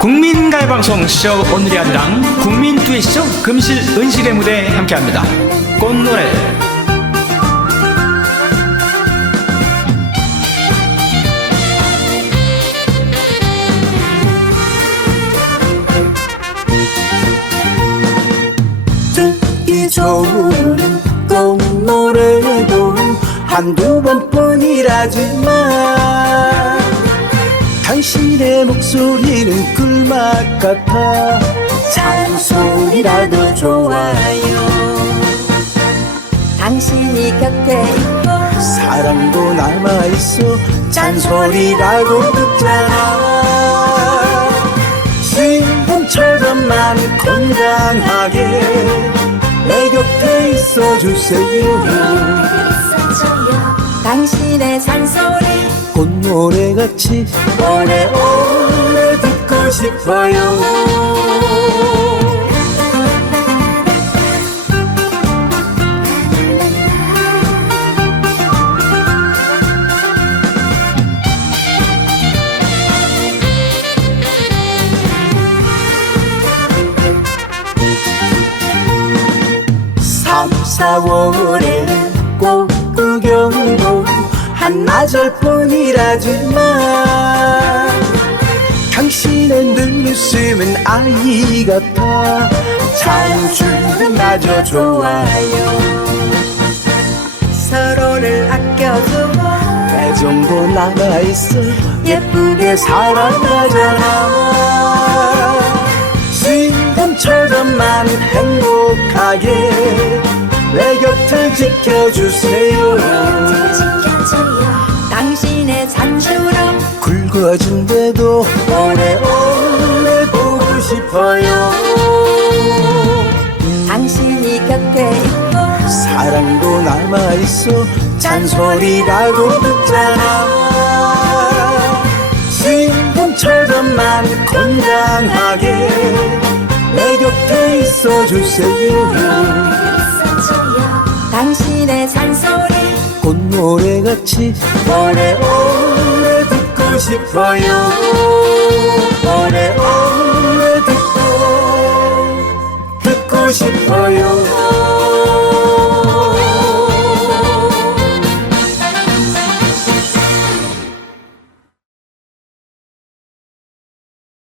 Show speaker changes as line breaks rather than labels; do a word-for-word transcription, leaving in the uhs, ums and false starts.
국민가요방송 쇼 오늘의 아들랑 국민 듀엣쇼 금실 은실의 무대 함께합니다. 꽃노래.
듣기 좋은 꽃노래도 한두 번뿐이라지만 당신의 목소리는 꿀맛 같아 잔소리라도 좋아요.
당신이 곁에 있고
사랑도 남아있어 잔소리라도 듣잖아. 지금처럼만 건강하게 내 곁에 있어주세요.
당신의 잔소리
꽃노래같이 오래오래 듣고 싶어요. 삼, 사월에 꽃 구경도 한나절뿐이라지만 당신의 눈웃음은 아이 같아 잔줄마저 좋아요.
서로를 아껴주고
애정도 남아있어 예쁘게 살아가잖아. 지금처럼만 행복하게 내 곁을 지켜주세요.
당신의 잔주름
굵어진데도 오래오래 보고 싶어요.
당신이 곁에 있고
사랑도 남아있어 잔소리라도 듣잖아. 지금처럼만 건강하게 내 곁에 있어주세요.
당신의 잔소리
꽃노래같이 오래오래 듣고 싶어요. 오래오래